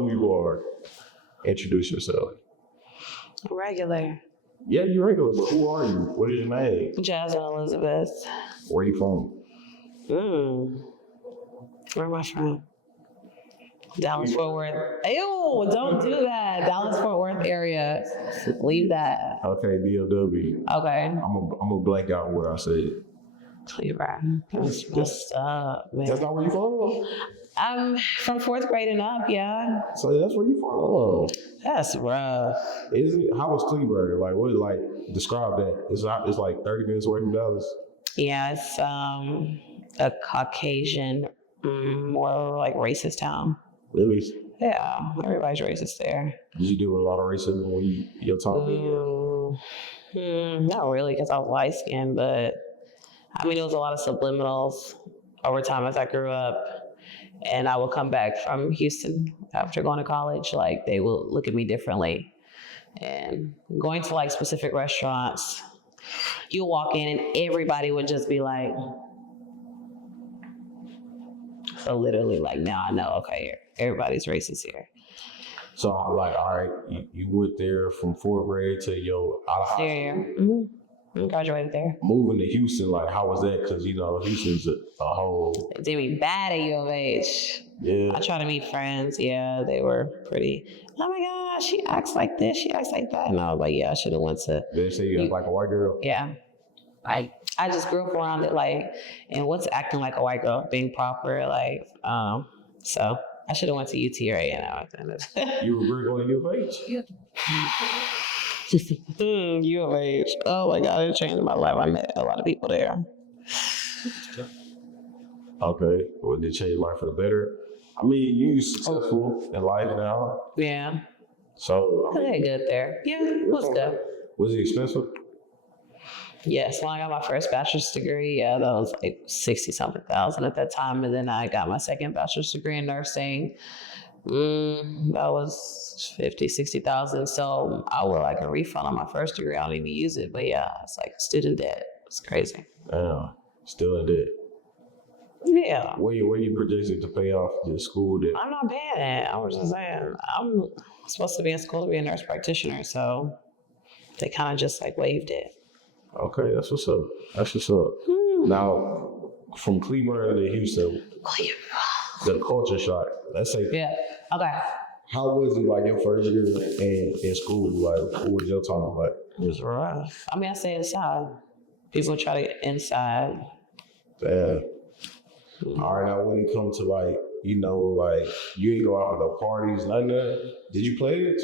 who you are. Introduce yourself. Regular. Yeah, you're regular, but who are you? What is your name? Jasmine Elizabeth. Where you from? Where am I from? Dallas Fort Worth. Ew, don't do that. Dallas Fort Worth area. Leave that. Okay, DLW. Okay. I'm a blank out where I said. Cleveland. That's messed up, man. That's not where you from? I'm from 4th grade and up, yeah. So that's where you from? That's rough. Is it? How was Cleveland? Like, what? Like, describe that. It's like 30 minutes away from Dallas. Yeah, it's a Caucasian, more like racist town. Really? Yeah, everybody's racist there. Did you do a lot of racism when your time? Not really, because I was light skinned, but I mean, it was a lot of subliminals over time as I grew up. And I would come back from Houston after going to college, like they will look at me differently. And going to like specific restaurants, you walk in and everybody would just be like, so literally like, now I know, okay, everybody's racist here. So I'm like, all right, you went there from 4th grade to your out of high school. I graduated there. Moving to Houston, like, how was that? Because, you know, Houston's a whole... They did me bad at U of H. Yeah. I tried to meet friends. Yeah, they were pretty... Oh, my God, she acts like this. She acts like that. And I was like, yeah, I should have went to... Did they say you act like a white girl? Yeah. I just grew up around it, like, and what's acting like a white girl, being proper, like, so I should have went to UT or A&M. You regret going to U of H? Yeah. U of H. Oh my God, it changed my life. I met a lot of people there. Okay. Well, did it change life for the better? I mean, you're successful in life now. Yeah. So. I did good there. Yeah, it was good. Was it expensive? Yes, when I got my first bachelor's degree, yeah, that was like 60-something thousand at that time. And then I got my second bachelor's degree in nursing. That was 50,000-60,000. So I would like a refund on my first degree. I don't even use it, but yeah, it's like student debt. It's crazy. Yeah, still in debt. Yeah. Where you projected to pay off your school debt? I'm not paying it. I was just saying, I'm supposed to be in school to be a nurse practitioner, so they kind of just like waived it. Okay, that's what's up. Now, from Cleveland to Houston, the culture shock. Let's say. Yeah. Okay. How was it like your first year in school? Like, what was your time like? It was rough. I mean, I stayed inside. People try to get inside. Yeah. All right, now when it comes to like, you know, like you ain't go out to the parties, nothing. Did you play it?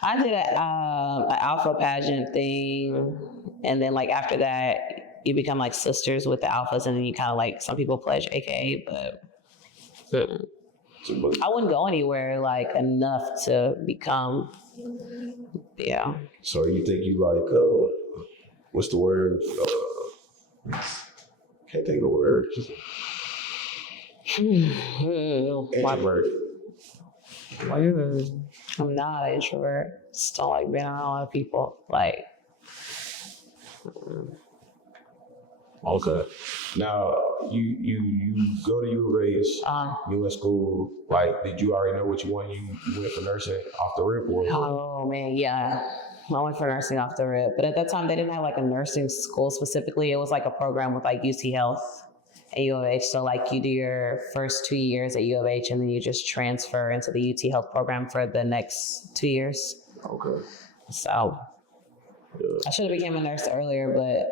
I did an alpha pageant thing, and then like after that, you become like sisters with the alphas, and then you kind of like some people pledge AKA, but I wouldn't go anywhere like enough to become, yeah. So you think you like, what's the word? Can't think of the word. My word. I'm not an introvert. Just don't like being around a lot of people. Like, okay. Now you go to U of H. You in school. Like, did you already know what you wanted? You went for nursing off the rip, or? Oh man, yeah. I went for nursing off the rip, but at that time they didn't have like a nursing school specifically. It was like a program with like UT Health and U of H. So like you do your first 2 years at U of H, and then you just transfer into the UT Health program for the next 2 years. Okay. So I should have became a nurse earlier, but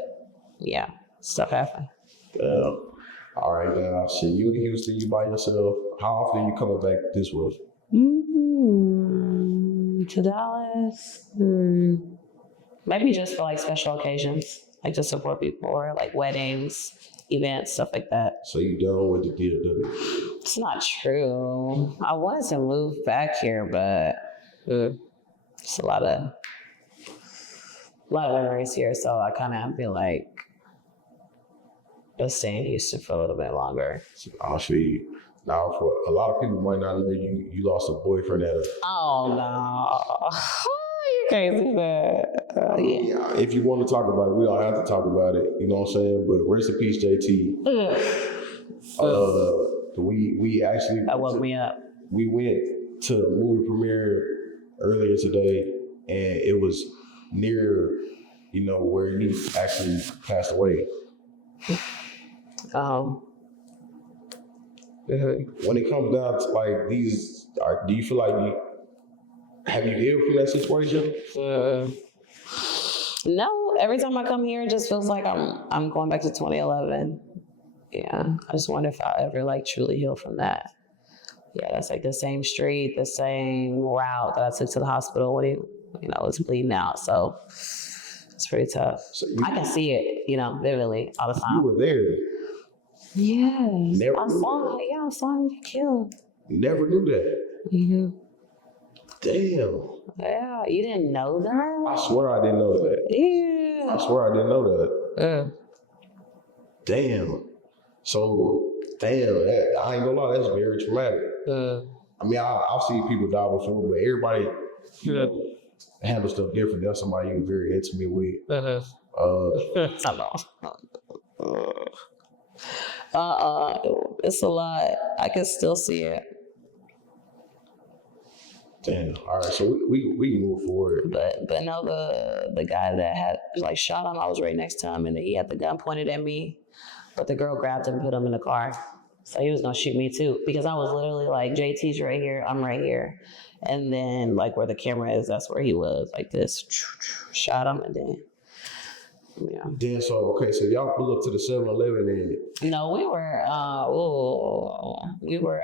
yeah, stuff happened. Yeah. All right, now, shit, you in Houston, you by yourself. How often are you coming back this way? To Dallas? Maybe just for like special occasions, like to support people or like weddings, events, stuff like that. So you done with the DLW? It's not true. I wanted to move back here, but it's a lot of memories here, so I kind of feel like just stay in Houston for a little bit longer. I'll show you. Now, for a lot of people might not know you lost a boyfriend at a... Oh, no. You can't do that. Yeah. If you want to talk about it, we don't have to talk about it. You know what I'm saying? But rest in peace, JT. We actually... That woke me up. we went to a movie premiere earlier today, and it was near, where he actually passed away. When it comes down to like these, do you feel like have you healed from that situation? No, every time I come here, it just feels like I'm going back to 2011. Yeah, I just wonder if I'll ever like truly heal from that. Yeah, that's like the same street, the same route that I took to the hospital when he, was bleeding out. So it's pretty tough. So I can see it, vividly all the time. You were there. Yes, I saw him get killed. Never knew that. Mm-hmm. Damn. Yeah, you didn't know that? I swear I didn't know that. Yeah. I swear I didn't know that. Damn. So, I ain't gonna lie, that's very traumatic. I mean, I've seen people die before, but everybody handles stuff different. That's somebody you're very intimate with. It's a lot. I can still see it. Damn. All right, so we can move forward. But no, the guy that had like shot him, I was right next to him, and he had the gun pointed at me. But the girl grabbed him and put him in the car. So he was gonna shoot me too, because I was literally like, JT's right here, I'm right here, and then like where the camera is, that's where he was. Like this, shot him, and then. Yeah. Then so y'all pull up to the 7-Eleven and no, we were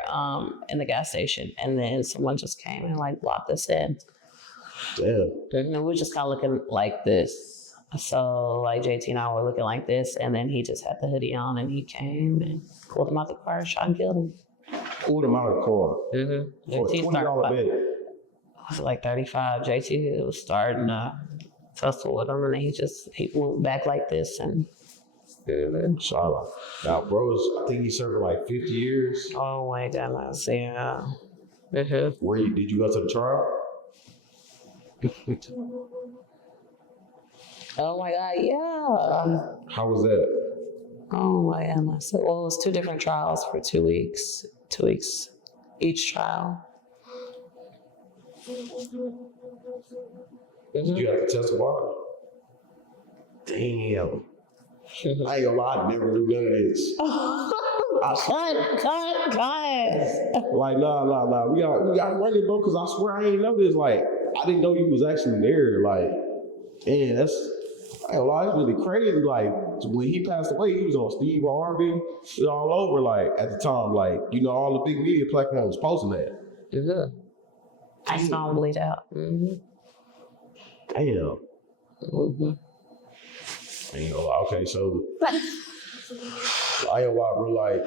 in the gas station, and then someone just came and like blocked us in. Damn. And we were just kind of looking like this. So like JT and I were looking like this, and then he just had the hoodie on, and he came and pulled him out the car, shot and killed him. Pulled him out of the car. Mm-hmm. For a $20 bet. It was like 35. JT was starting to tussle with him, and he went back like this, and inshallah. Now, bros, I think he's serving like 50 years. Oh my goodness, yeah. Did you go to the trial? Oh my God, yeah. How was that? Oh my goodness. Well, it was 2 different trials for 2 weeks. 2 weeks each trial. Did you have to testify? Damn. I ain't gonna lie, I never knew none of this. Cut. Like, nah. We got run it, bro, because I swear I ain't know this. Like, I didn't know you was actually there. Like, man, I ain't gonna lie, it's really crazy. Like, when he passed away, he was on Steve Harvey. It was all over, like, at the time. Like, all the big media platforms was posting that. Yeah. I saw him bleed out. Mm-hmm. Damn. Mm-hmm. Okay, so I ain't lie, bro. Like,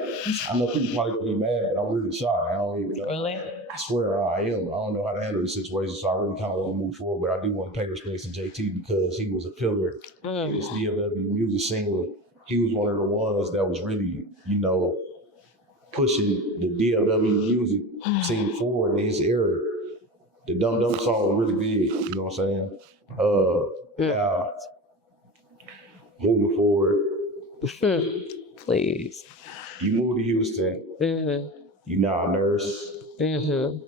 I know people probably gonna be mad, but I'm really shocked. I don't even know. Really? I swear I am. I don't know how to handle the situation, so I really kind of want to move forward. But I do want to pay respect to JT because he was a pillar in this DFW music scene. He was one of the ones that was really, pushing the DFW music scene forward in his era. The Dum Dum song was really big. You know what I'm saying? Now, moving forward. Please. You moved to Houston. Mm-hmm. You now a nurse. Mm-hmm.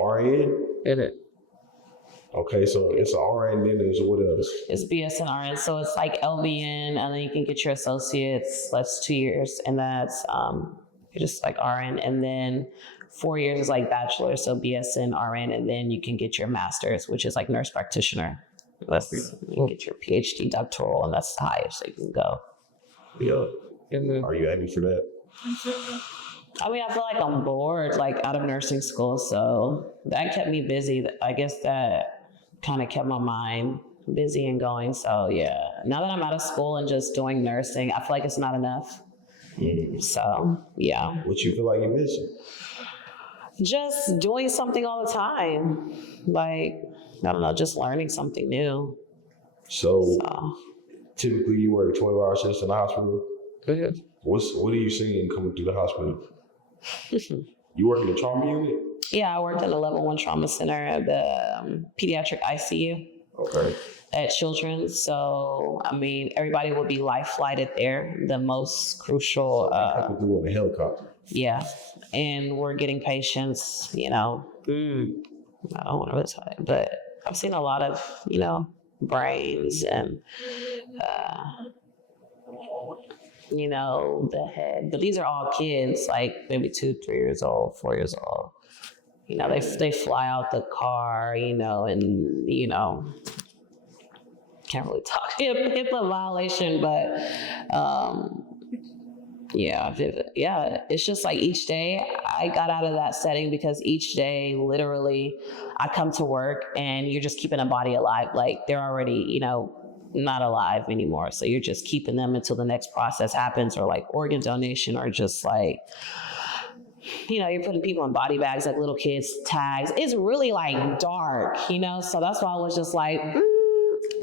RN? Mm-hmm. Okay, so it's an RN, then there's what else? It's BSN RN. So it's like LVN, and then you can get your associates. That's 2 years, and that's just like RN. And then 4 years is like bachelor, so BSN RN, and then you can get your master's, which is like nurse practitioner. You can get your PhD doctoral, and that's the highest that you can go. Yeah. Are you aiming for that? I mean, I feel like I'm bored, like out of nursing school, so that kept me busy. I guess that kind of kept my mind busy and going. So yeah, now that I'm out of school and just doing nursing, I feel like it's not enough. So yeah. What you feel like you're missing? Just doing something all the time. Like, I don't know, just learning something new. So typically you work 12-hour shifts in the hospital? Yeah. What are you seeing coming through the hospital? You work in the trauma unit? Yeah, I worked at a level 1 trauma center at the pediatric ICU. Okay. at Children's. So, I mean, everybody will be life flighted there. The most crucial, Have to do on a helicopter. yeah. And we're getting patients, I don't want to really say it, but I've seen a lot of, brains and, the head. But these are all kids, like maybe 2, 3 years old, 4 years old. They fly out the car, and can't really talk HIPAA violation, but yeah, it's just like each day I got out of that setting because each day, literally, I come to work and you're just keeping a body alive. Like they're already, not alive anymore. So you're just keeping them until the next process happens, or like organ donation, or just like, you're putting people in body bags like little kids, tags. It's really like dark, So that's why I was just like,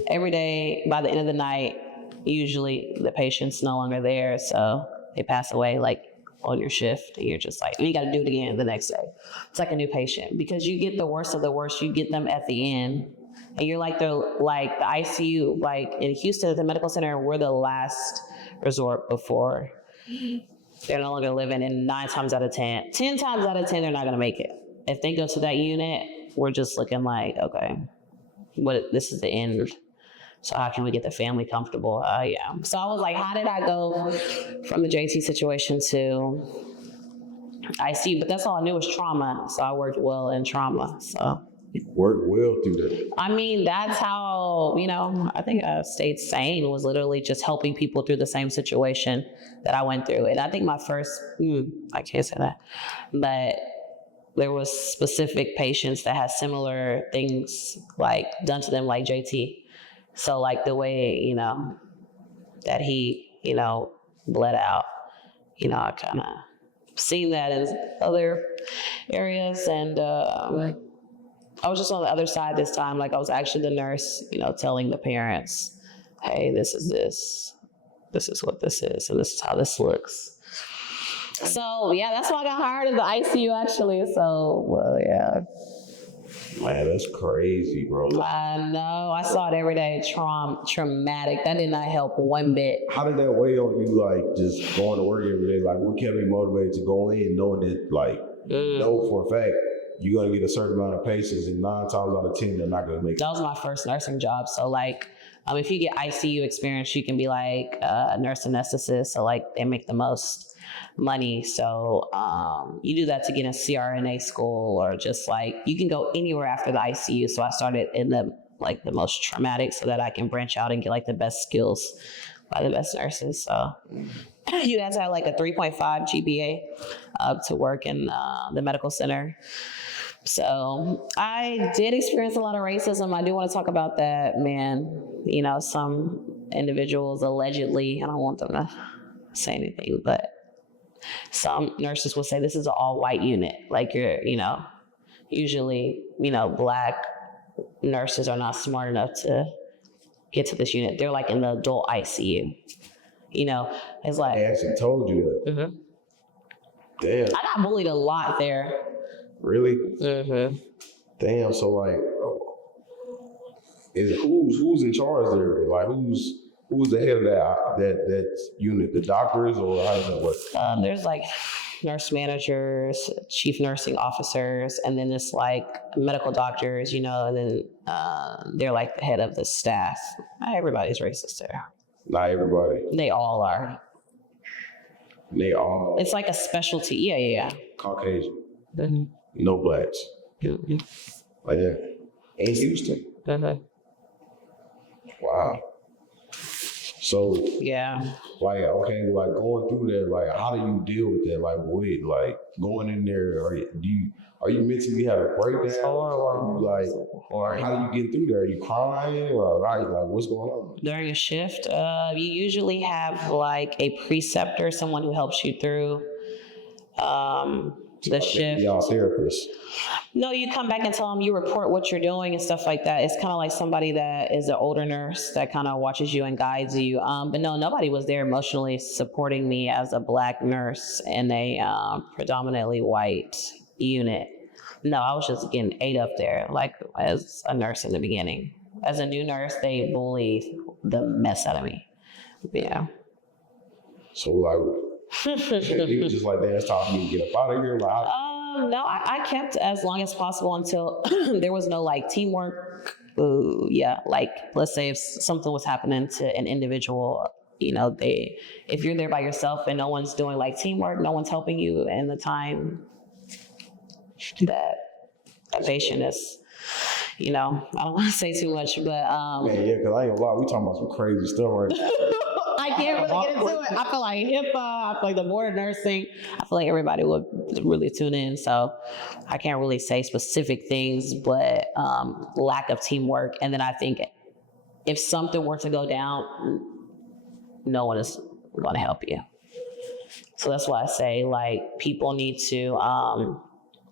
every day by the end of the night, usually the patient's no longer there. So they pass away like on your shift, and you're just like, you got to do it again the next day. It's like a new patient because you get the worst of the worst. You get them at the end, and you're like the ICU. Like in Houston at the medical center, we're the last resort before they're no longer living. And 10 times out of 10, they're not going to make it. If they go to that unit, we're just looking like, okay, this is the end. So how can we get the family comfortable? Yeah. So I was like, how did I go from the JT situation to ICU? But that's all I knew was trauma. So I worked well in trauma. So Worked well through that. I mean, that's how, I think I stayed sane, was literally just helping people through the same situation that I went through. And I think my first, I can't say that, but there was specific patients that had similar things like done to them, like JT. So like the way, that he, bled out, I kind of seen that in other areas. And I was just on the other side this time. Like I was actually the nurse, telling the parents, hey, this is what this is, and this is how this looks. So yeah, that's why I got hired in the ICU actually. So well, yeah. Man, that's crazy, bro. I know. I saw it every day. Traumatic. That did not help one bit. How did that weigh on you, like, just going to work every day? Like, what kept you motivated to go in knowing that, like, know for a fact you're going to get a certain amount of patients, and 9 times out of 10, they're not going to make it? That was my first nursing job. So, like, if you get ICU experience, you can be, like, a nurse anesthetist. So, like, they make the most money. So you do that to get in CRNA school, or just like you can go anywhere after the ICU. So I started in the most traumatic so that I can branch out and get like the best skills by the best nurses. So you have to have like a 3.5 GPA to work in the medical center. So I did experience a lot of racism. I do want to talk about that, man. Some individuals allegedly, I don't want them to say anything, but some nurses will say this is an all-white unit. Like you're, usually, Black nurses are not smart enough to get to this unit. They're like in the adult ICU. It's like. They actually told you that. Mm-hmm. Damn. I got bullied a lot there. Really? Mm-hmm. Damn. So like, who's in charge there? Like who's the head of that unit? The doctors, or how does that work? There's like nurse managers, chief nursing officers, and then it's like medical doctors, and then they're like the head of the staff. Not everybody's racist there. Not everybody. They all are. They all. It's like a specialty. Yeah. Caucasian. Mm-hmm. No Blacks. Mm-hmm. Like that. In Houston. Mm-hmm. Wow. So yeah, like, okay, like going through that, like how do you deal with that? Like wait, like going in there, are you mentally have a breakdown? Or how do you get through there? Are you crying, or like what's going on? During a shift, you usually have like a preceptor, someone who helps you through the shift. Y'all therapists. No, you come back and tell them, you report what you're doing and stuff like that. It's kind of like somebody that is an older nurse that kind of watches you and guides you. But no, nobody was there emotionally supporting me as a Black nurse in a predominantly white unit. No, I was just getting ate up there, like as a nurse in the beginning. As a new nurse, they bullied the mess out of me. Yeah. So like, he was just like, "Man, it's time for me to get up out of here." Like, No, I kept as long as possible until there was no like teamwork. Ooh, yeah, like let's say if something was happening to an individual, you know, if you're there by yourself and no one's doing like teamwork, no one's helping you, and the time that patient is, you know, I don't want to say too much, but man, yeah, because I ain't gonna lie, we talking about some crazy stuff right now. I can't really get into it. I feel like HIPAA, I feel like the board of nursing, I feel like everybody would really tune in. So I can't really say specific things, but lack of teamwork. And then I think if something were to go down, no one is going to help you. So that's why I say like people need to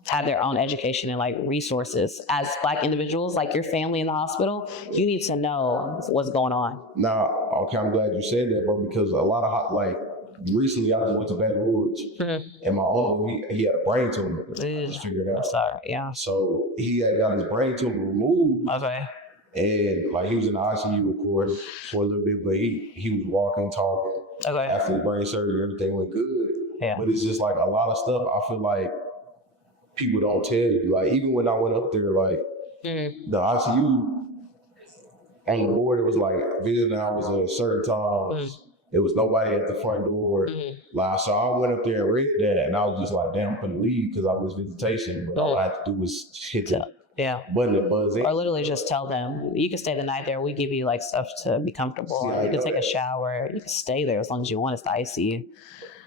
have their own education and like resources. As Black individuals, like your family in the hospital, you need to know what's going on. Now, okay, I'm glad you said that, bro, because a lot of like recently I just went to Baton Rouge, and my uncle he had a brain tumor. Just figured it out. Sorry, yeah. So he had got his brain tumor removed. Okay. And like he was in the ICU, of course, for a little bit, but he was walking, talking. Okay. After the brain surgery, everything went good. Yeah. But it's just like a lot of stuff I feel like people don't tell you. Like even when I went up there, like the ICU on the board, it was like visiting hours at a certain time. There was nobody at the front door. Like, so I went up there and read that, and I was just like, damn, I'm gonna leave because I was visitation. But all I had to do was hit the button and buzz in. Or literally just tell them, you can stay the night there. We give you like stuff to be comfortable. You can take a shower. You can stay there as long as you want. It's the ICU.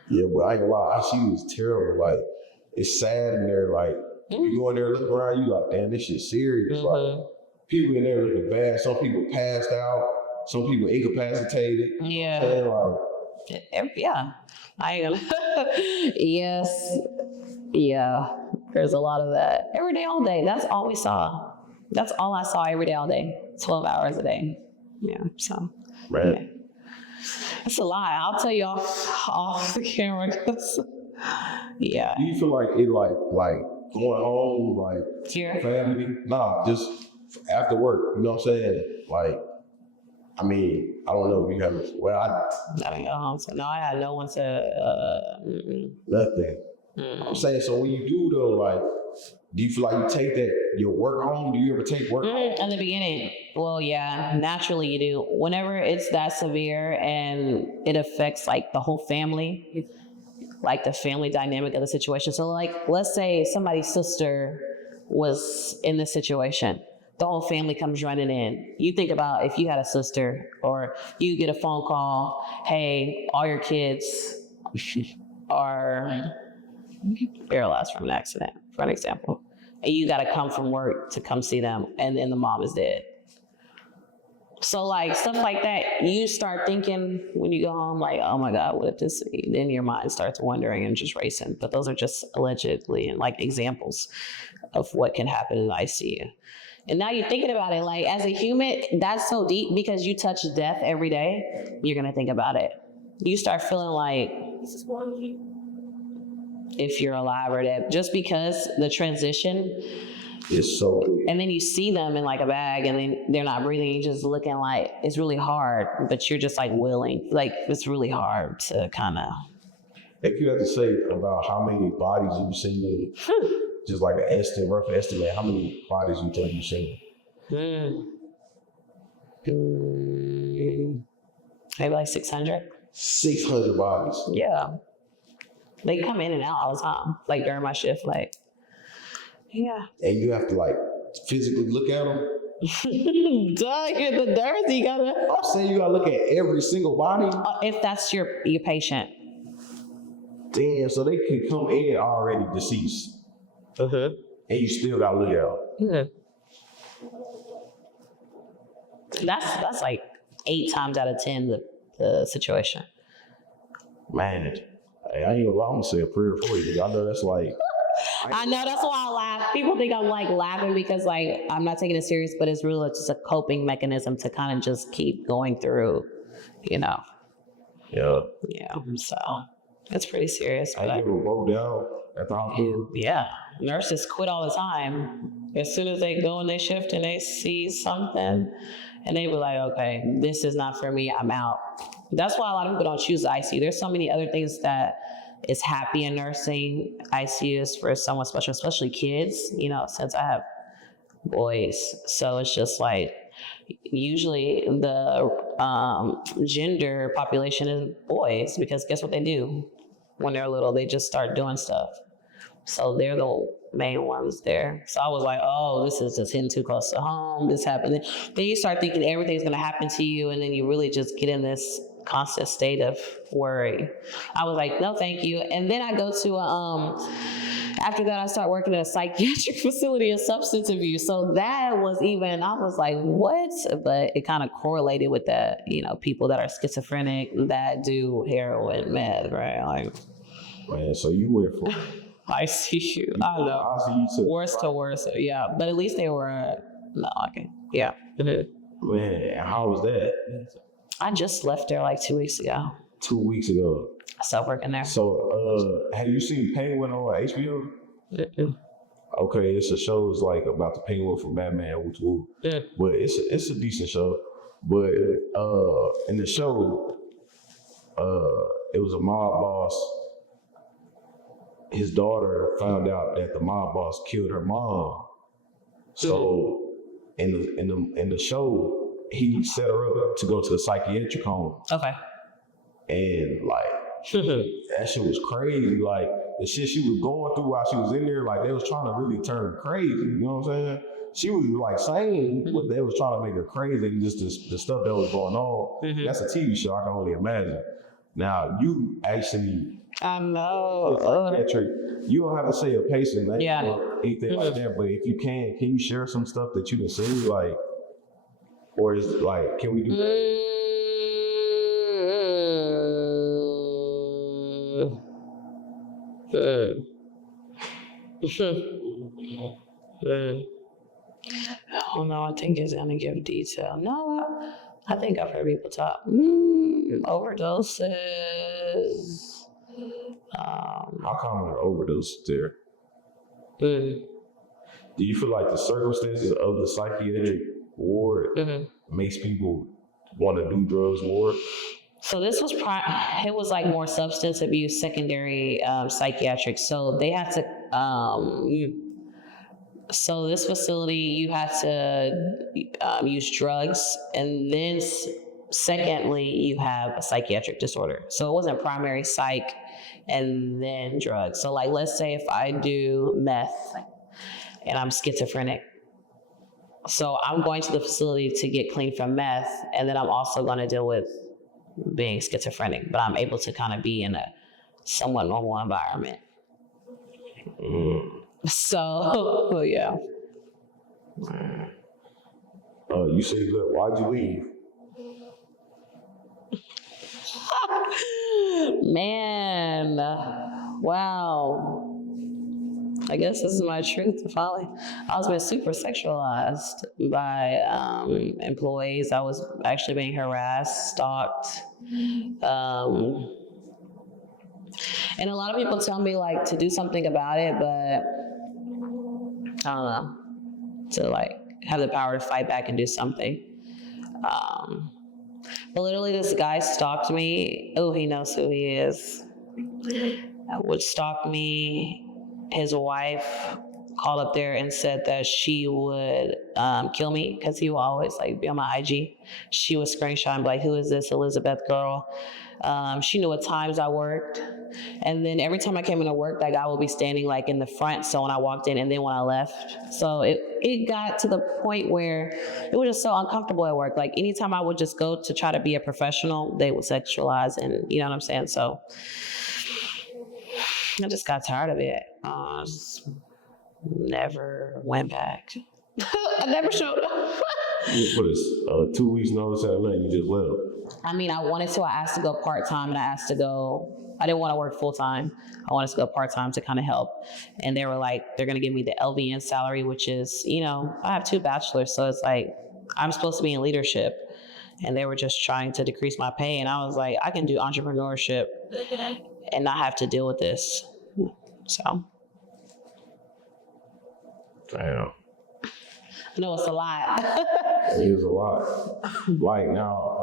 Yeah, but I ain't gonna lie, ICU is terrible. Like, it's sad in there. Like, you go in there, look around, you like, damn, this shit's serious. Like, people in there looking bad. Some people passed out. Some people incapacitated. Yeah. And like, yeah. I ain't gonna. Yes. Yeah. There's a lot of that. Every day, all day. That's all we saw. That's all I saw every day, all day. 12 hours a day. Yeah. So. Right. Yeah. That's a lie. I'll tell you off the camera. Yeah. Do you feel like it like going home, like Here? family? Nah, just after work. You know what I'm saying? Like, I mean, I don't know if you have. Well, I didn't go home, so no, I had no one to. Nothing. I'm saying, so when you do though, like, do you feel like you take your work home? Do you ever take work home? In the beginning, well, yeah, naturally you do. Whenever it's that severe and it affects like the whole family, like the family dynamic of the situation. So like, let's say somebody's sister was in this situation. The whole family comes running in. You think about if you had a sister or you get a phone call, hey, all your kids are paralyzed from an accident, for an example. And you got to come from work to come see them, and then the mom is dead. So like stuff like that, you start thinking when you go home, like, oh my God, what if this, then your mind starts wondering and just racing. But those are just allegedly and like examples of what can happen in the ICU. And now you're thinking about it, like as a human, that's so deep because you touch death every day, you're gonna think about it. You start feeling like, if you're alive or dead, just because the transition is so clear. And then you see them in like a bag and then they're not breathing, you're just looking like it's really hard, but you're just like willing, like it's really hard to kind of. If you had to say about how many bodies you've seen, just like an rough estimate, how many bodies you think you've seen? Maybe like 600. 600 bodies. Yeah. They come in and out all the time, like during my shift, like, yeah. And you have to like physically look at them? Duh, you're the nurse, you gotta. I'm saying you gotta look at every single body? If that's your patient. Damn, so they can come in already deceased. And you still gotta look at them. That's like 8 times out of 10 the situation. Man, hey, I ain't gonna lie, I'm gonna say a prayer for you. I know that's like. I know, that's why I laugh. People think I'm like laughing because like I'm not taking it serious, but it's really just a coping mechanism to kind of just keep going through, you know. Yeah. Yeah. So it's pretty serious. I ever broke down at the hospital. Yeah. Nurses quit all the time. As soon as they go in their shift and they see something, and they be like, okay, this is not for me, I'm out. That's why a lot of people don't choose the ICU. There's so many other things that is happy in nursing. ICU is for someone special, especially kids, since I have boys. So it's just like, usually the gender population is boys, because guess what they do when they're little? They just start doing stuff. So they're the main ones there. So I was like, oh, this is just hitting too close to home. This happened. Then you start thinking everything's going to happen to you. And then you really just get in this constant state of worry. I was like, no, thank you. And then I go to, after that, I start working at a psychiatric facility of substance abuse. So that was even, I was like, what? But it kind of correlated with that, people that are schizophrenic that do heroin, meth, right? Like, man, so you went from I see you. I know. ICU to Worse to worse. Yeah. But at least they were, no, okay. Yeah. man, how was that? I just left there like 2 weeks ago. 2 weeks ago. I stopped working there. So, have you seen Penguin on HBO? Mm-mm. Okay, it's a show. It's like about the Penguin from Batman, which will, but it's a decent show. But in the show, it was a mob boss. His daughter found out that the mob boss killed her mom. So in the show, he set her up to go to the psychiatric home. Okay. And like that shit was crazy. Like the shit she was going through while she was in there, like they was trying to really turn her crazy. You know what I'm saying? She was like sane, but they was trying to make her crazy. And just the stuff that was going on. That's a TV show. I can only imagine. Now you actually. I know. You don't have to say a patient name Yeah. or anything like that, but if you can you share some stuff that you can see, like, or is like, can we do that? Oh no, I think it's gonna give detail. No, I think I've heard people talk. Overdoses. How common are overdoses there? Mm. Do you feel like the circumstances of the psychiatric ward makes people want to do drugs more? So this was it was like more substance abuse, secondary psychiatric. So they had to. So this facility, you had to use drugs, and then secondly, you have a psychiatric disorder. So it wasn't primary psych and then drugs. So like, let's say if I do meth and I'm schizophrenic, so I'm going to the facility to get clean from meth, and then I'm also going to deal with being schizophrenic, but I'm able to kind of be in a somewhat normal environment. So, yeah. You said good. Why'd you leave? Man, wow. I guess this is my truth. Finally, I was being super sexualized by employees. I was actually being harassed, stalked. And a lot of people tell me like to do something about it, but I don't know, to like have the power to fight back and do something. But literally this guy stalked me. Oh, he knows who he is. Would stalk me. His wife called up there and said that she would kill me because he will always like be on my IG. She was screenshotting like, who is this Elizabeth girl? She knew what times I worked. And then every time I came into work, that guy would be standing like in the front. So when I walked in and then when I left. So it got to the point where it was just so uncomfortable at work. Like anytime I would just go to try to be a professional, they would sexualize, and you know what I'm saying? So I just got tired of it. Just never went back. I never showed up. What is 2 weeks notice at Atlanta? You just left. I mean, I wanted to. I asked to go part-time, and I asked to go. I didn't want to work full-time. I wanted to go part-time to kind of help. And they were like, they're going to give me the LVN salary, which is, I have 2 bachelors. So it's like, I'm supposed to be in leadership. And they were just trying to decrease my pay. And I was like, I can do entrepreneurship and not have to deal with this. So. Damn. I know it's a lot. It is a lot. Like now,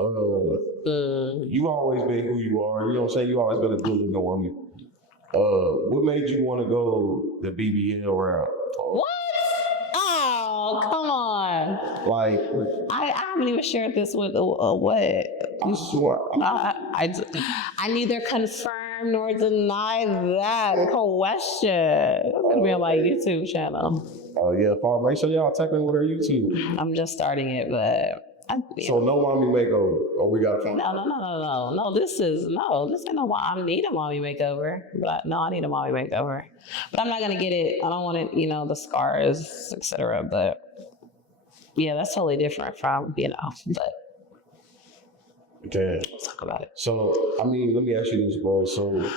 you always been who you are. You know what I'm saying? You always been a good looking woman. What made you want to go the BBL route? What? Oh, come on. Like, I haven't even shared this with what? I swear. I neither confirm nor deny that question. It's gonna be on my YouTube channel. Oh yeah, Paul, make sure y'all tap in with her YouTube. I'm just starting it, but so no mommy makeover. Oh, we got to find No. This ain't no. I need a mommy makeover, but I need a mommy makeover. But I'm not gonna get it. I don't want it. The scars, etc. But yeah, that's totally different from But damn. Let's talk about it. So I mean, let me ask you this, bro. So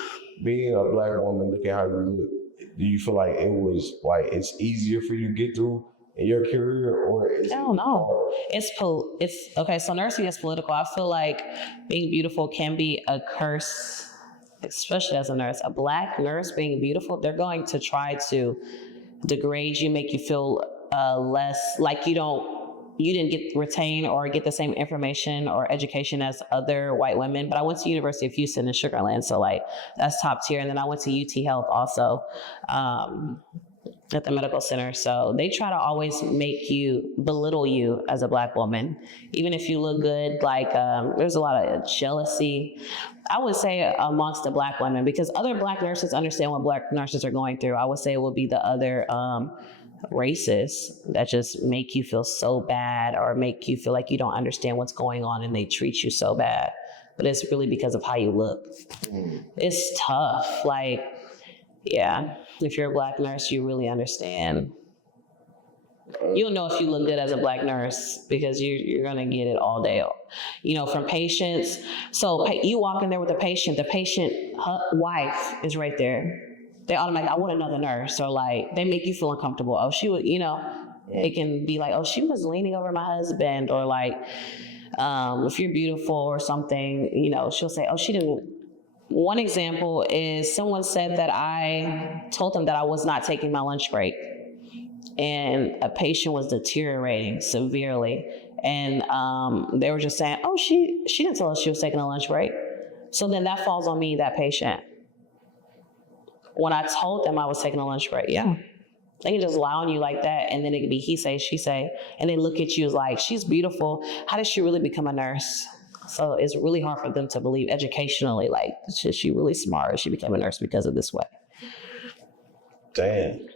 being a black woman, look at how you look. Do you feel like it was like it's easier for you to get through in your career, or is I don't know. It's okay. So nursing is political. I feel like being beautiful can be a curse, especially as a nurse. A black nurse being beautiful, they're going to try to degrade you, make you feel less like you didn't get retained or get the same information or education as other white women. But I went to University of Houston in Sugar Land, so like that's top tier. And then I went to UT Health also. At the medical center. So they try to always belittle you as a black woman. Even if you look good, like there's a lot of jealousy, I would say, amongst the black women, because other black nurses understand what black nurses are going through. I would say it would be the other races that just make you feel so bad or make you feel like you don't understand what's going on and they treat you so bad. But it's really because of how you look. It's tough. Like, yeah, if you're a black nurse, you really understand. You'll know if you look good as a black nurse because you're gonna get it all day. From patients. So you walk in there with a patient, the patient wife is right there. They automatically, I want another nurse, or like they make you feel uncomfortable. Oh, she would, it can be like, oh, she was leaning over my husband, or like, if you're beautiful or something, she'll say, oh, she didn't. One example is someone said that I told them that I was not taking my lunch break, and a patient was deteriorating severely. And they were just saying, oh, she didn't tell us she was taking a lunch break. So then that falls on me, that patient. When I told them I was taking a lunch break, yeah. They can just lie on you like that, and then it could be he say, she say, and they look at you as like, she's beautiful. How did she really become a nurse? So it's really hard for them to believe educationally, like, is she really smart? She became a nurse because of this way. Damn.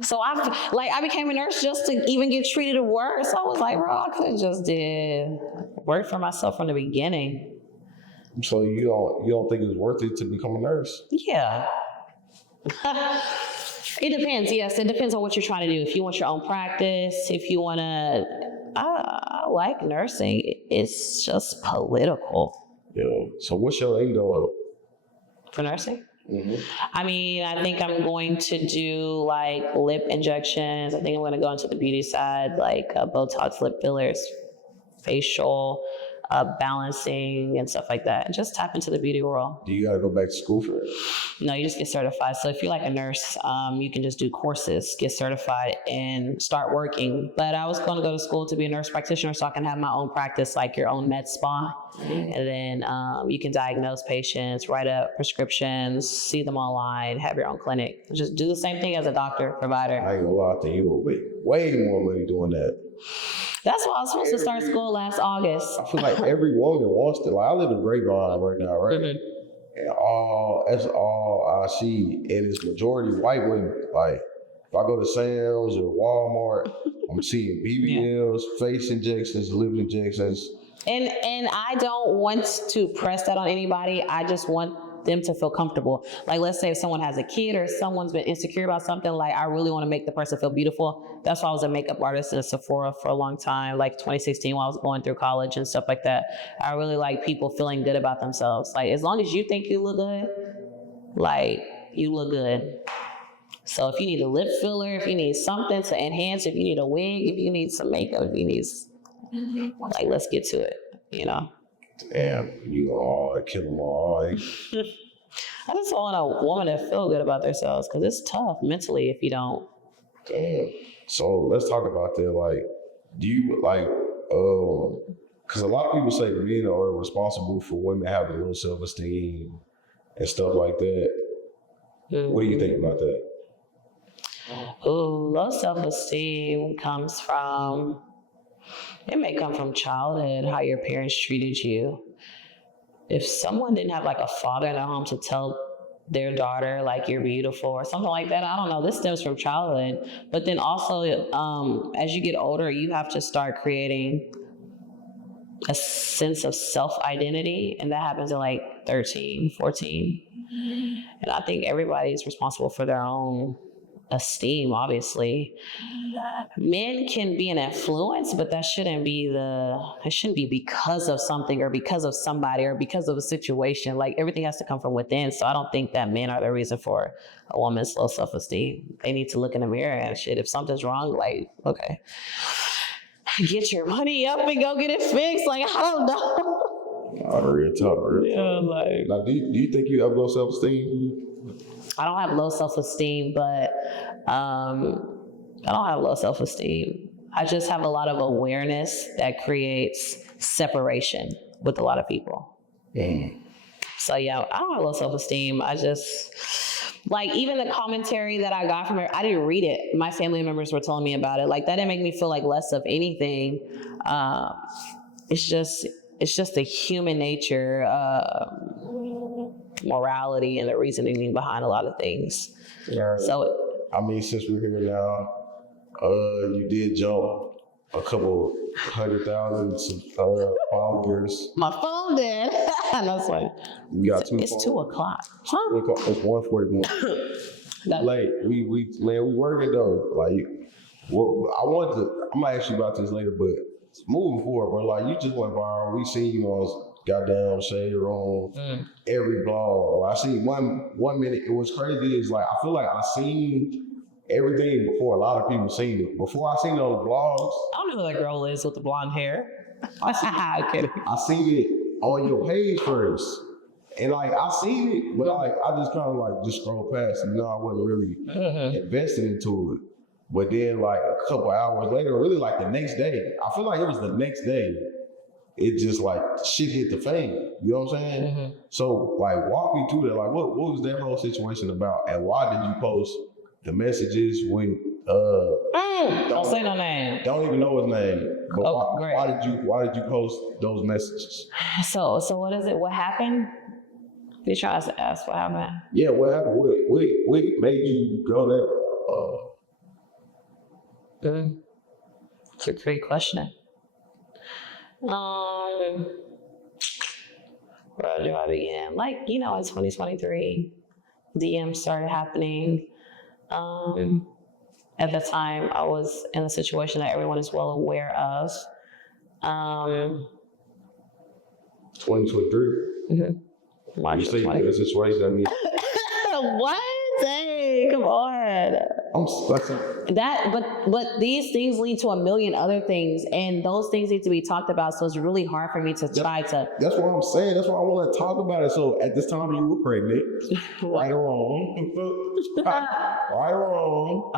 So I became a nurse just to even get treated worse. I was like, bro, I could have just did work for myself from the beginning. So you don't think it's worth it to become a nurse? Yeah. It depends. Yes, it depends on what you're trying to do. If you want your own practice, if you want to. I like nursing. It's just political. Yeah. So what's your aim though? For nursing? Mm-hmm. I mean, I think I'm going to do like lip injections. I think I'm going to go into the beauty side, like Botox, lip fillers, facial, balancing, and stuff like that. And just tap into the beauty world. Do you got to go back to school for it? No, you just get certified. So if you're like a nurse, you can just do courses, get certified, and start working. But I was going to go to school to be a nurse practitioner so I can have my own practice, like your own med spa. And then you can diagnose patients, write up prescriptions, see them online, have your own clinic. Just do the same thing as a doctor, provider. I ain't gonna lie, I think you will make way more money doing that. That's why I was supposed to start school last August. I feel like every woman wants to. Like, I live in Grapevine right now, right? Mm-hmm. And that's all I see. And it's majority white women. Like, if I go to Sam's or Walmart, I'm seeing BBLs, face injections, lip injections. And I don't want to press that on anybody. I just want them to feel comfortable. Like, let's say if someone has a kid or someone's been insecure about something, like, I really want to make the person feel beautiful. That's why I was a makeup artist in Sephora for a long time, like 2016 while I was going through college and stuff like that. I really like people feeling good about themselves. Like, as long as you think you look good, like, you look good. So if you need a lip filler, if you need something to enhance, if you need a wig, if you need some makeup, if you need, like, let's get to it, Damn, you all kill them all. I just want a woman to feel good about themselves because it's tough mentally if you don't. Damn. So let's talk about that. Like, do you like, because a lot of people say men are responsible for women having low self-esteem and stuff like that. What do you think about that? Ooh, low self-esteem comes from, it may come from childhood, how your parents treated you. If someone didn't have like a father in their home to tell their daughter like you're beautiful or something like that, I don't know, this stems from childhood. But then also, as you get older, you have to start creating a sense of self-identity, and that happens at like 13, 14. And I think everybody is responsible for their own esteem, obviously. Men can be an influence, but it shouldn't be because of something or because of somebody or because of a situation. Like, everything has to come from within. So I don't think that men are the reason for a woman's low self-esteem. They need to look in the mirror and shit. If something's wrong, like, okay, get your money up and go get it fixed. Like, I don't know. Real talk. Yeah, like. Now, do you think you have low self-esteem? I don't have low self-esteem, but I don't have low self-esteem. I just have a lot of awareness that creates separation with a lot of people. So yeah, I don't have low self-esteem. I just, like, even the commentary that I got from her, I didn't read it. My family members were telling me about it. Like, that didn't make me feel like less of anything. It's just the human nature, morality, and the reasoning behind a lot of things. Yeah. So, I mean, since we're here now, you did jump a couple 100,000 followers. my phone did. That's funny. We got two. It's 2 o'clock. Huh? It's 1:41. Like we working though. Like, I'm gonna ask you about this later, but moving forward, bro. Like, you just went viral. We seen you on goddamn Shade Room, every blog. I seen one minute. It was crazy. It's like, I feel like I seen everything before a lot of people seen it. Before I seen it on the blogs. I don't know who that girl is with the blonde hair. I'm kidding. I seen it on your page first. And like, I seen it, but like, I just kind of like just scrolled past it. You know, I wasn't really invested into it. But then like a couple hours later, really like the next day, I feel like it was the next day, it just like shit hit the fan. You know what I'm saying? So like, walk me through that. Like, what was that whole situation about? And why did you post the messages with don't say no name. Don't even know his name. But great. why did you post those messages? So what is it? What happened? You trying to ask what happened? Yeah, what happened? What made you go there? It's a great question. Where do I begin? Like, you know, in 2023, DMs started happening. At the time, I was in a situation that everyone is well aware of. 2023? March you of say you're in a situation What? Hey, come on. I'm stuck. But these things lead to a million other things, and those things need to be talked about. So it's really hard for me to try to. That's what I'm saying. That's why I want to talk about it. So at this time, you were pregnant, right or wrong, right or wrong.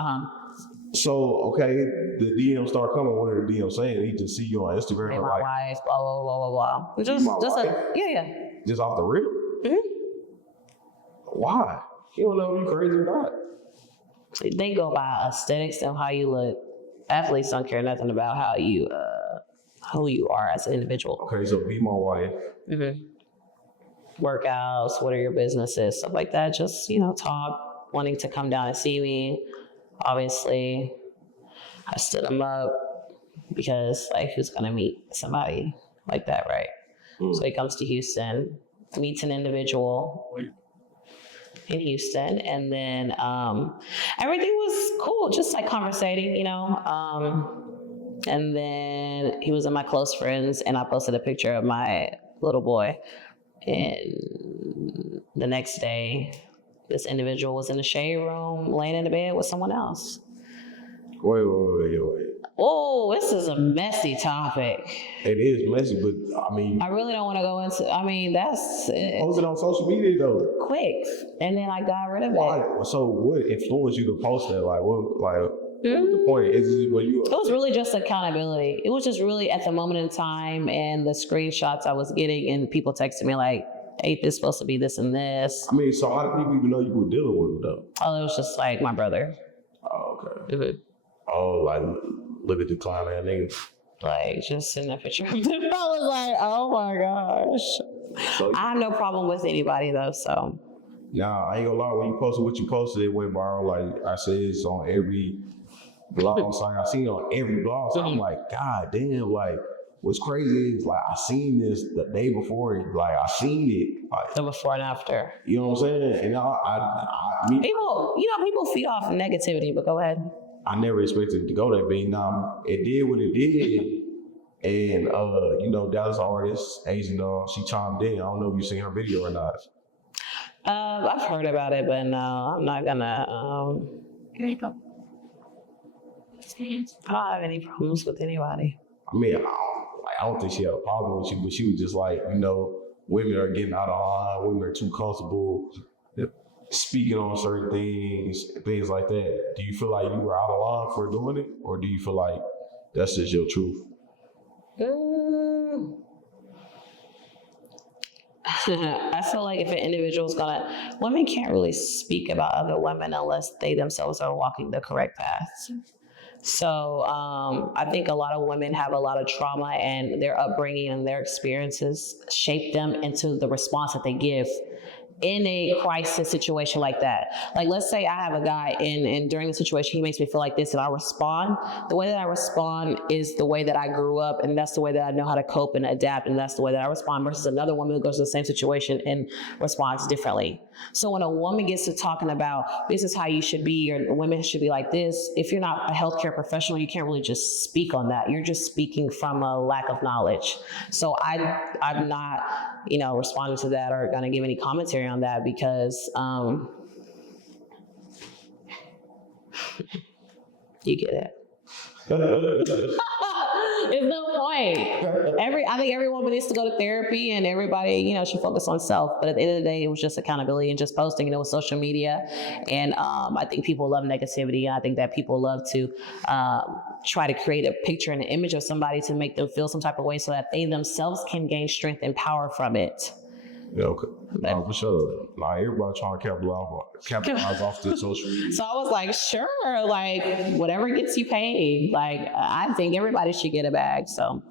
So okay, the DM start coming. One of the DMs saying he just see you on Instagram. Hey, my like, wife, blah blah blah blah blah. Just just off the rip. Why? You don't know if you crazy or not. They go by aesthetics and how you look. Athletes don't care nothing about how you who you are as an individual. Okay, so be my wife. Workouts, what are your businesses, stuff like that. Just, talk, wanting to come down and see me. Obviously, I stood him up because, like, who's gonna meet somebody like that, right? So he comes to Houston, meets an individual in Houston, and then everything was cool, just like conversating, and then he was in my close friends, and I posted a picture of my little boy, and the next day this individual was in the shade room laying in the bed with someone else. Wait. Oh, this is a messy topic. It is messy, but I mean, I really don't want to go into. That's post it on social media though. Quick, and then I got rid of Why? it. So what influenced you to post that? Like what? Like What's the point? Is it when you? It was really just accountability. It was just really at the moment in time and the screenshots I was getting and people texting me like, hey, this supposed to be this and this. I mean, so how do people even know you were dealing with it though? Oh, it was just like my brother. Oh, okay. Mhm. Oh, like look at the clown that nigga. Like just in that picture. I was like, oh my gosh. So, I have no problem with anybody though, so. nah, I ain't gonna lie. When you posted what you posted, it went viral. Like I said, it's on every blog site. I seen it on every blog. So I'm like, God damn, like what's crazy is like I seen this the day before. Like I seen it. Like The before and after. you know what I'm saying? And People, people feed off negativity, but go ahead. I never expected it to go that big. Now it did what it did. And Dallas artist, Asian dog, she chimed in. I don't know if you seen her video or not. I've heard about it, but no, I'm not gonna. Here you go. I don't have any problems with anybody. I mean, I don't think she had a problem with you, but she was just like, women are getting out of line. Women are too comfortable speaking on certain things like that. Do you feel like you were out of line for doing it, or do you feel like that's just your truth? I feel like if an individual's women can't really speak about other women unless they themselves are walking the correct path. So I think a lot of women have a lot of trauma, and their upbringing and their experiences shape them into the response that they give in a crisis situation like that. Like, let's say I have a guy and during the situation, he makes me feel like this and I respond. The way that I respond is the way that I grew up, and that's the way that I know how to cope and adapt, and that's the way that I respond versus another woman who goes to the same situation and responds differently. So when a woman gets to talking about this is how you should be, or women should be like this, if you're not a healthcare professional, you can't really just speak on that. You're just speaking from a lack of knowledge. So I'm not, responding to that or gonna give any commentary on that because you get it. There's no point. I think every woman needs to go to therapy, and everybody, should focus on self. But at the end of the day, it was just accountability and just posting, with social media. And I think people love negativity. And I think that people love to try to create a picture and an image of somebody to make them feel some type of way so that they themselves can gain strength and power from it. Yeah, okay. No, for sure. Like everybody trying to capitalize off the social media. So I was like, sure, like whatever gets you paid. Like I think everybody should get a bag. So.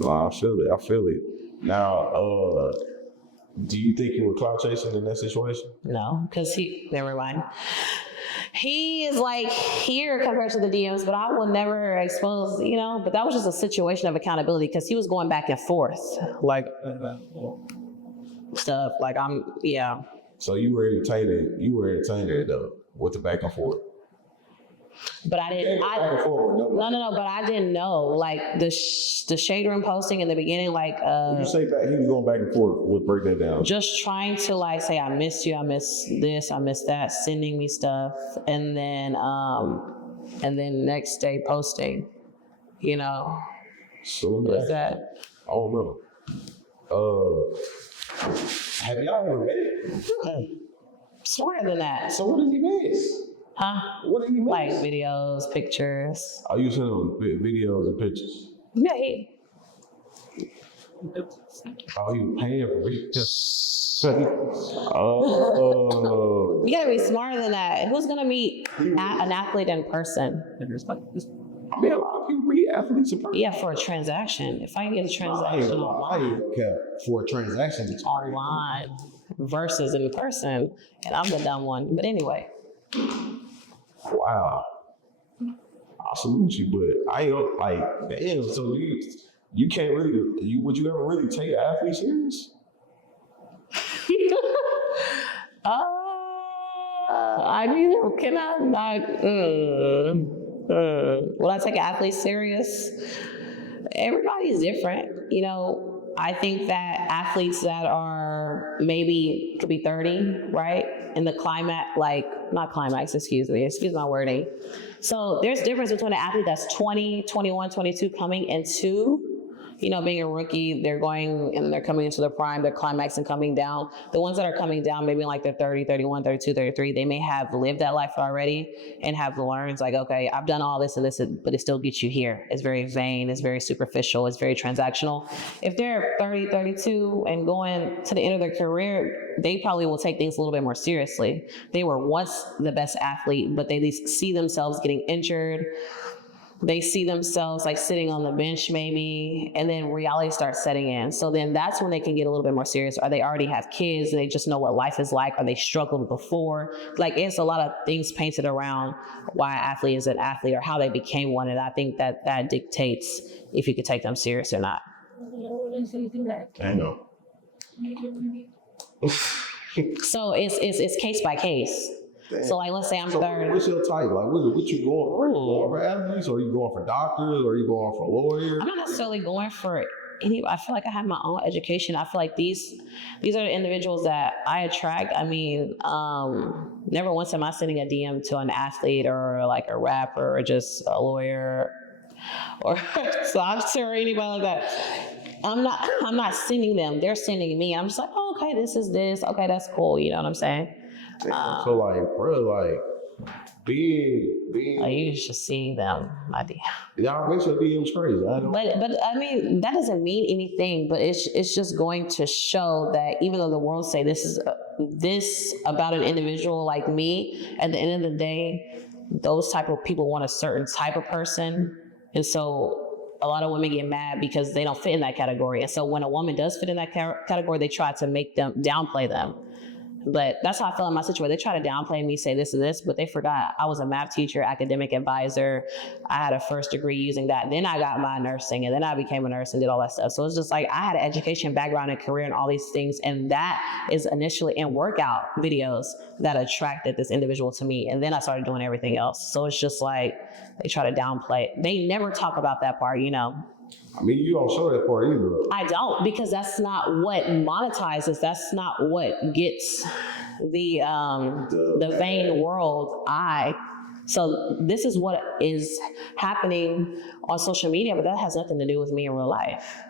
No, I feel it. Now, do you think you were clout chasing in that situation? No, because never mind. He is like here compared to the DMs, but I will never expose, but that was just a situation of accountability because he was going back and forth. Like, stuff like So you were entertaining it though with the back and forth. But I didn't. No. But I didn't know like the shade room posting in the beginning. Like, you say that he was going back and forth. We'll break that down. Just trying to like say I miss you, I miss this, I miss that, sending me stuff, and then next day posting. So what's that? I don't know. Have y'all ever met? Swear than that. So what did he miss? Huh? What did he miss? Like videos, pictures. Oh, you sent him videos and pictures? Yeah, Oh, you paying for videos? You gotta be smarter than that. Who's gonna meet an athlete in person? I mean, a lot of people meet athletes in person. Yeah, for a transaction. If I can get a transaction online. For a transaction, it's online versus in person, and I'm the dumb one. But anyway. Wow. I salute you, but I ain't like, damn, so you can't really, would you ever really take an athlete serious? I mean, can I not? Will I take an athlete serious? Everybody's different. I think that athletes that are maybe could be 30, right? In the excuse my wording. So there's difference between an athlete that's 20, 21, 22 coming into being a rookie, they're going and they're coming into their prime, they're climaxing, coming down. The ones that are coming down, maybe like they're 30, 31, 32, 33, they may have lived that life already and have learned like, okay, I've done all this and this, but it still gets you here. It's very vain, it's very superficial, it's very transactional. If they're 30, 32 and going to the end of their career, they probably will take things a little bit more seriously. They were once the best athlete, but they see themselves getting injured. They see themselves like sitting on the bench maybe, and then reality starts setting in. So then that's when they can get a little bit more serious. Or they already have kids and they just know what life is like, or they struggled before. Like it's a lot of things painted around why an athlete is an athlete or how they became one. And I think that dictates if you could take them serious or not. I know. So it's case by case. Damn. So like, let's say I'm third. What's your type? Like, what you going for? Are you going for athletes, or are you going for doctors, or are you going for lawyers? I'm not necessarily going for any. I feel like I have my own education. I feel like these are the individuals that I attract. I mean, never once am I sending a DM to an athlete or like a rapper or just a lawyer or doctor or anybody like that. I'm not sending them. They're sending me. I'm just like, oh, okay, this is this. Okay, that's cool. You know what I'm saying? So like, bro, like being like you should see them, my DM. Y'all make your DMs crazy. But I mean, that doesn't mean anything. But it's just going to show that even though the world say this about an individual like me, at the end of the day, those type of people want a certain type of person, and so a lot of women get mad because they don't fit in that category. And so when a woman does fit in that category, they try to make them downplay them. But that's how I feel in my situation. They try to downplay me, say this and this, but they forgot I was a math teacher, academic advisor. I had a first degree using that. Then I got my nursing, and then I became a nurse and did all that stuff. So it's just like I had an education background and career and all these things. And that is initially in workout videos that attracted this individual to me. And then I started doing everything else. So it's just like they try to downplay it. They never talk about that part, I mean, you don't show that part either. I don't, because that's not what monetizes. That's not what gets the vain world eye. So this is what is happening on social media, but that has nothing to do with me in real life.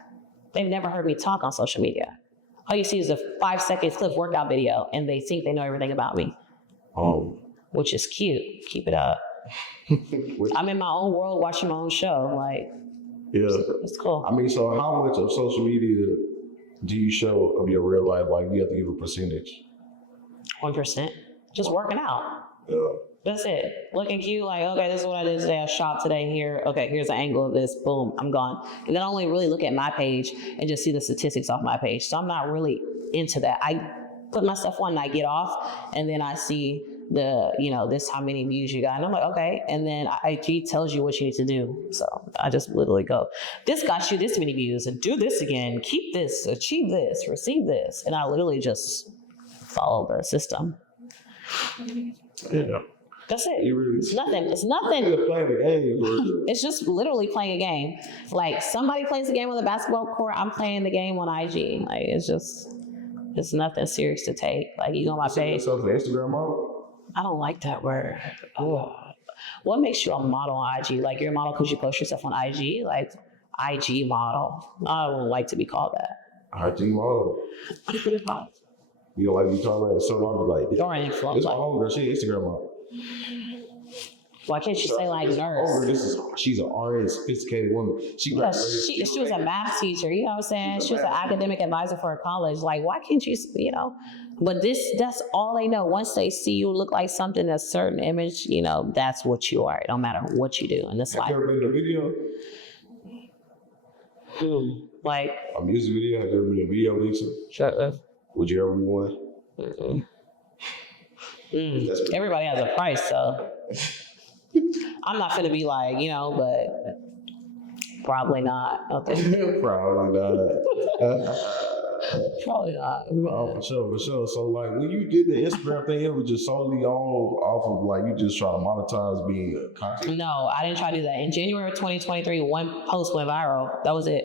They've never heard me talk on social media. All you see is a 5-second Cliff workout video, and they think they know everything about me. Which is cute. Keep it up. I'm in my own world, watching my own show. Like, yeah, it's cool. I mean, so how much of social media do you show of your real life? Like, you have to give a percentage. 1%. Just working out. Yeah. That's it. Looking cute, like, okay, this is what I did today. I shopped today here. Okay, here's the angle of this. Boom, I'm gone. And then I only really look at my page and just see the statistics off my page. So I'm not really into that. I put my stuff on and I get off, and then I see this how many views you got. And I'm like, okay. And then IG tells you what you need to do. So I just literally go, this got you this many views, and do this again, keep this, achieve this, receive this. And I literally just follow the system. Yeah. That's it. Really, it's nothing. It's nothing. You're playing a game. It's just literally playing a game. Like somebody plays the game on the basketball court, I'm playing the game on IG. Like it's nothing serious to take. Like you go on my page. So the Instagram model? I don't like that word. Oh. What makes you a model on IG? Like you're a model because you post yourself on IG? Like IG model. I don't like to be called that. IG model. You don't like to be called that? So I was like, Torrey influencer. It's my homegirl. She Instagram model. Why can't you say like nurse? She's an RN, sophisticated woman. She was a math teacher, you know what I'm saying? She was an academic advisor for a college. Like, why can't you, But that's all they know. Once they see you look like something, a certain image, that's what you are. It don't matter what you do in this life. Have you ever been in a video? Like a music video? Have you ever been in a video, Lisa? Shut up. Would you ever be one? Everybody has a price, so I'm not gonna be like, but probably not. Okay. Probably not. Probably not. Oh, for sure. So like when you did the Instagram thing, it was just solely off of like you just try to monetize being content? No, I didn't try to do that. In January of 2023, one post went viral. That was it.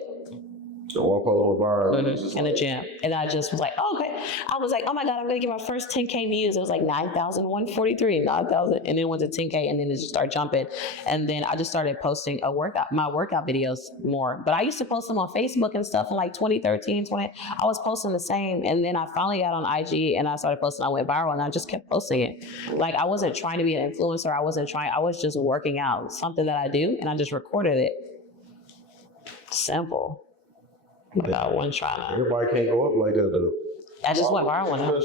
So one post went viral. In the gym. And I just was like, oh, okay. I was like, oh my God, I'm gonna get my first 10K views. It was like 9,143, 9,000, and then it went to 10K, and then it just started jumping. And then I just started posting my workout videos more. But I used to post them on Facebook and stuff in like 2013, I was posting the same. And then I finally got on IG and I started posting. I went viral and I just kept posting it. Like I wasn't trying to be an influencer. I was just working out, something that I do, and I just recorded it. Simple. But I wasn't trying to. Everybody can't go up like that though. I just went viral one time.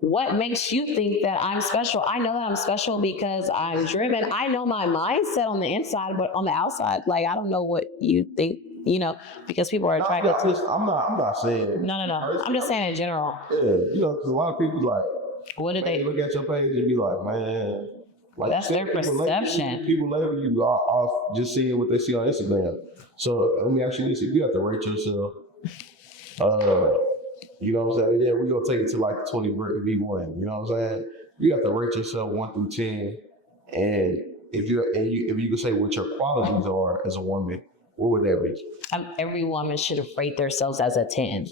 What makes you think that I'm special? I know that I'm special because I'm driven. I know my mindset on the inside, but on the outside, like I don't know what you think, because people are attracted to. I'm not saying it. No. I'm just saying in general. Yeah, because a lot of people like. What did they look at your page and be like, man? Like that's their perception. People label you off just seeing what they see on Instagram. So let me ask you this: if you have to rate yourself, you know what I'm saying? Yeah, we're gonna take it to like 20 V1. You know what I'm saying? You have to rate yourself 1 through 10, and if you could say what your qualities are as a woman, what would that be? Every woman should rate themselves as a 10.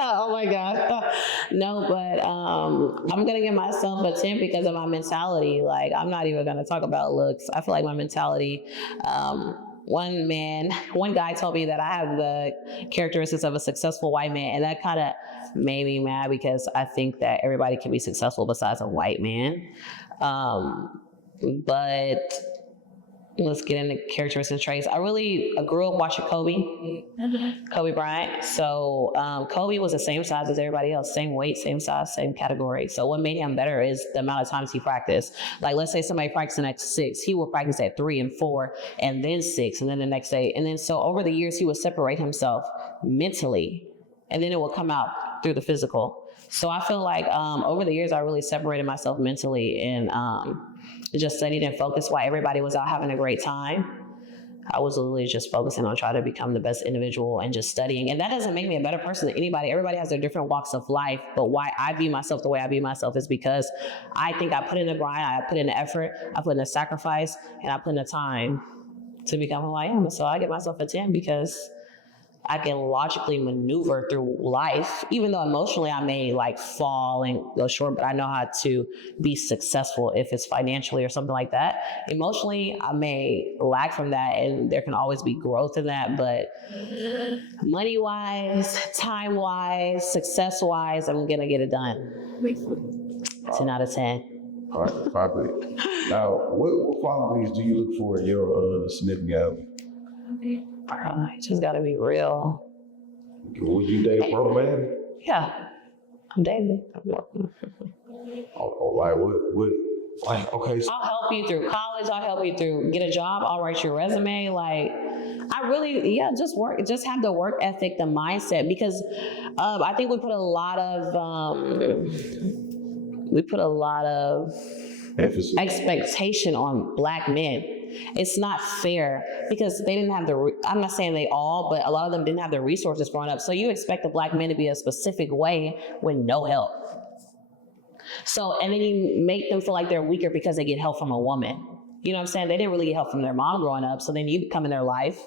Oh my God. No, but I'm going to give myself a 10 because of my mentality. Like, I'm not even going to talk about looks. I feel like my mentality, one guy told me that I have the characteristics of a successful white man, and that kind of made me mad because I think that everybody can be successful besides a white man. But let's get into characteristics and traits. I grew up watching Kobe Bryant. So Kobe was the same size as everybody else, same weight, same size, same category. So what made him better is the amount of times he practiced. Like let's say somebody practicing at 6, he will practice at 3 and 4, and then 6, and then the next day. And then so over the years, he would separate himself mentally, and then it will come out through the physical. So I feel like over the years, I really separated myself mentally and just studied and focused while everybody was out having a great time. I was literally just focusing on trying to become the best individual and just studying. And that doesn't make me a better person than anybody. Everybody has their different walks of life. But why I view myself the way I view myself is because I think I put in the grind, I put in the effort, I put in the sacrifice, and I put in the time to become who I am. So I give myself a 10 because I can logically maneuver through life, even though emotionally I may like fall and go short, but I know how to be successful if it's financially or something like that. Emotionally, I may lack from that, and there can always be growth in that, but money-wise, time-wise, success-wise, I'm gonna get it done. 10 out of 10. All right, probably. Now, what qualities do you look for in your significant other? You just gotta be real. Would you date a broke man? Yeah, I'm dating. Like what? Like okay. I'll help you through college. I'll help you through get a job. I'll write your resume. Like I really, just work. Just have the work ethic, the mindset. Because I think we put a lot of expectation on Black men. It's not fair because they didn't have I'm not saying they all, but a lot of them didn't have the resources growing up. So you expect a Black man to be a specific way with no help. So, and then you make them feel like they're weaker because they get help from a woman. You know what I'm saying? They didn't really get help from their mom growing up. So then you come in their life.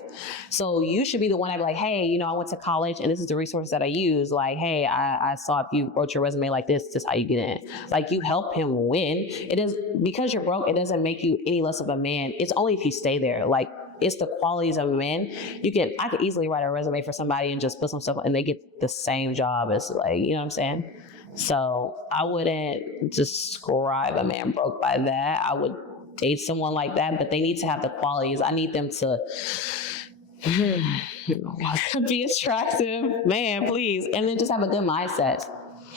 So you should be the one to be like, hey, I went to college and this is the resource that I use. Like, hey, I saw if you wrote your resume like this is how you get in. Like you help him win. It is because you're broke. It doesn't make you any less of a man. It's only if you stay there. Like it's the qualities of a man. I could easily write a resume for somebody and just put some stuff and they get the same job as like, you know what I'm saying? So I wouldn't describe a man broke by that. I would date someone like that, but they need to have the qualities. I need them to be attractive, man, please, and then just have a good mindset.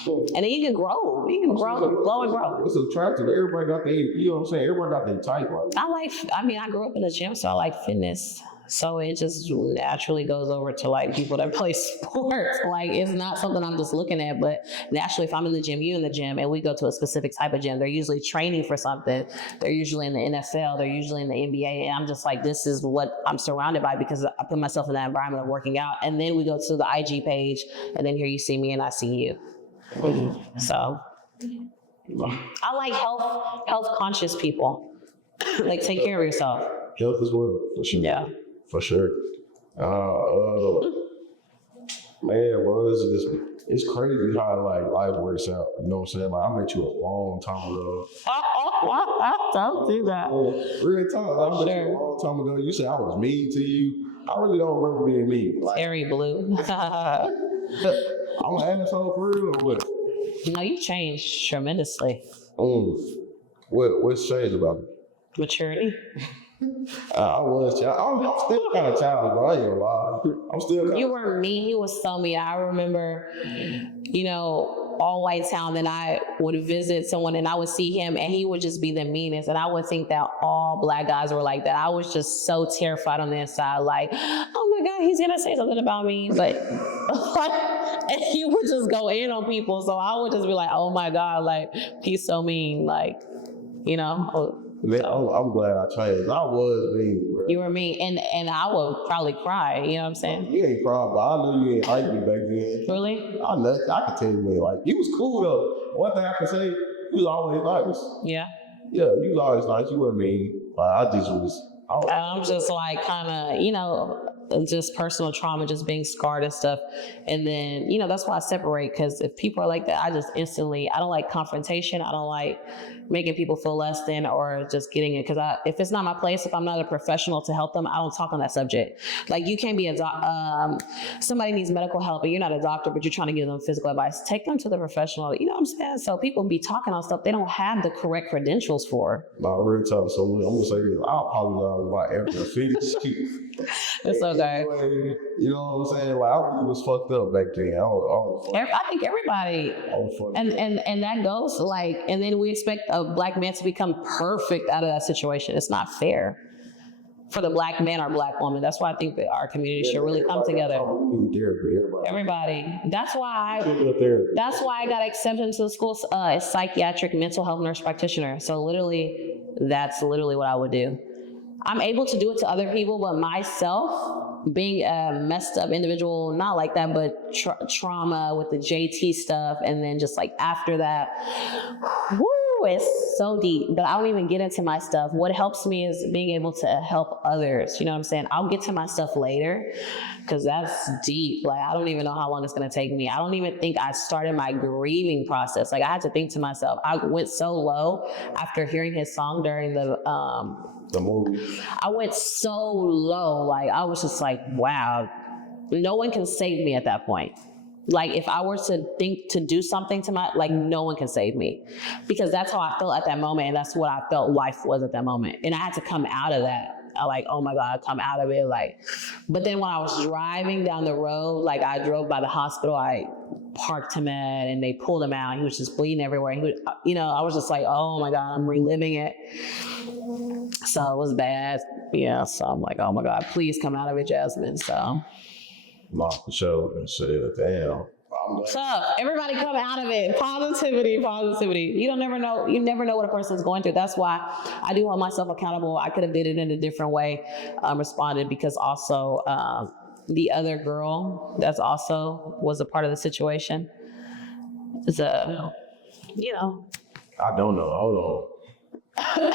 And then you can grow. You can grow and grow. It's attractive. Everybody got you know what I'm saying? Everybody got their type. I grew up in the gym, so I like fitness. So it just naturally goes over to like people that play sports. Like it's not something I'm just looking at, but naturally if I'm in the gym, you in the gym, and we go to a specific type of gym, they're usually training for something. They're usually in the NFL, they're usually in the NBA. And I'm just like, this is what I'm surrounded by because I put myself in that environment of working out. And then we go to the IG page and then here you see me and I see you. So I like health conscious people. Like take care of yourself. Health as well, for sure. Yeah. For sure. Man, well, it's crazy how like life works out. You know what I'm saying? Like I met you a long time ago. Don't do that. Real talk. I met you a long time ago. You said I was mean to you. I really don't remember being mean. Like, Terry Blue. I'm an asshole for real or what? No, you changed tremendously. What's changed about me? Maturity. I was. I'm still kind of childish, bro. I ain't gonna lie. I'm still. You were mean. You was so mean. I remember, all white town. Then I would visit someone and I would see him and he would just be the meanest. And I would think that all black guys were like that. I was just so terrified on the inside, like, oh my God, he's gonna say something about me. But and he would just go in on people. So I would just be like, oh my God, like he's so mean, like, Man, I'm glad I changed. I was mean, bro. You were mean, and I would probably cry. You know what I'm saying? You ain't crying, but I knew you ain't like me back then. Really? I can tell you, man, like, you was cool, though. One thing I can say, you was always nice. Yeah. Yeah, you was always nice. You wasn't mean. Like, I'm just like kind of, just personal trauma, just being scarred and stuff. And then, that's why I separate, because if people are like that, I don't like confrontation. I don't like making people feel less than or just getting it. Because if it's not my place, if I'm not a professional to help them, I don't talk on that subject. Like you can't be somebody needs medical help and you're not a doctor, but you're trying to give them physical advice. Take them to the professional. You know what I'm saying? So people be talking on stuff they don't have the correct credentials for. No, real tough. So I'm going to say this. I apologize about every offense. It's okay. You know what I'm saying? Like, I really was fucked up back then. I think everybody, and that goes like, and then we expect a black man to become perfect out of that situation. It's not fair for the black man or black woman. That's why I think that our community should really come together. Everybody. That's why I got accepted into the school as psychiatric mental health nurse practitioner. So literally, that's literally what I would do. I'm able to do it to other people, but myself, being a messed up individual, not like that, but trauma with the JT stuff, and then just like after that, whoo, it's so deep. But I don't even get into my stuff. What helps me is being able to help others. You know what I'm saying? I'll get to my stuff later, because that's deep. Like, I don't even know how long it's going to take me. I don't even think I started my grieving process. Like, I had to think to myself. I went so low after hearing his song during the movie. I went so low. Like, I was just like, wow, no one can save me at that point. Like, if I were to think to do something to no one can save me, because that's how I felt at that moment. And that's what I felt life was at that moment. And I had to come out of that. Oh my God, come out of it. But then when I was driving down the road, I drove by the hospital, I parked him at, and they pulled him out. He was just bleeding everywhere. He was, I was just like, oh my God, I'm reliving it. So it was bad. Yeah. So I'm like, oh my God, please come out of it, Jasmine. So. Lost the show and said, damn. Tough. Everybody come out of it. Positivity. You never know what a person's going through. That's why I do hold myself accountable. I could have did it in a different way, responded, because also the other girl that's also was a part of the situation is I don't know. Hold on.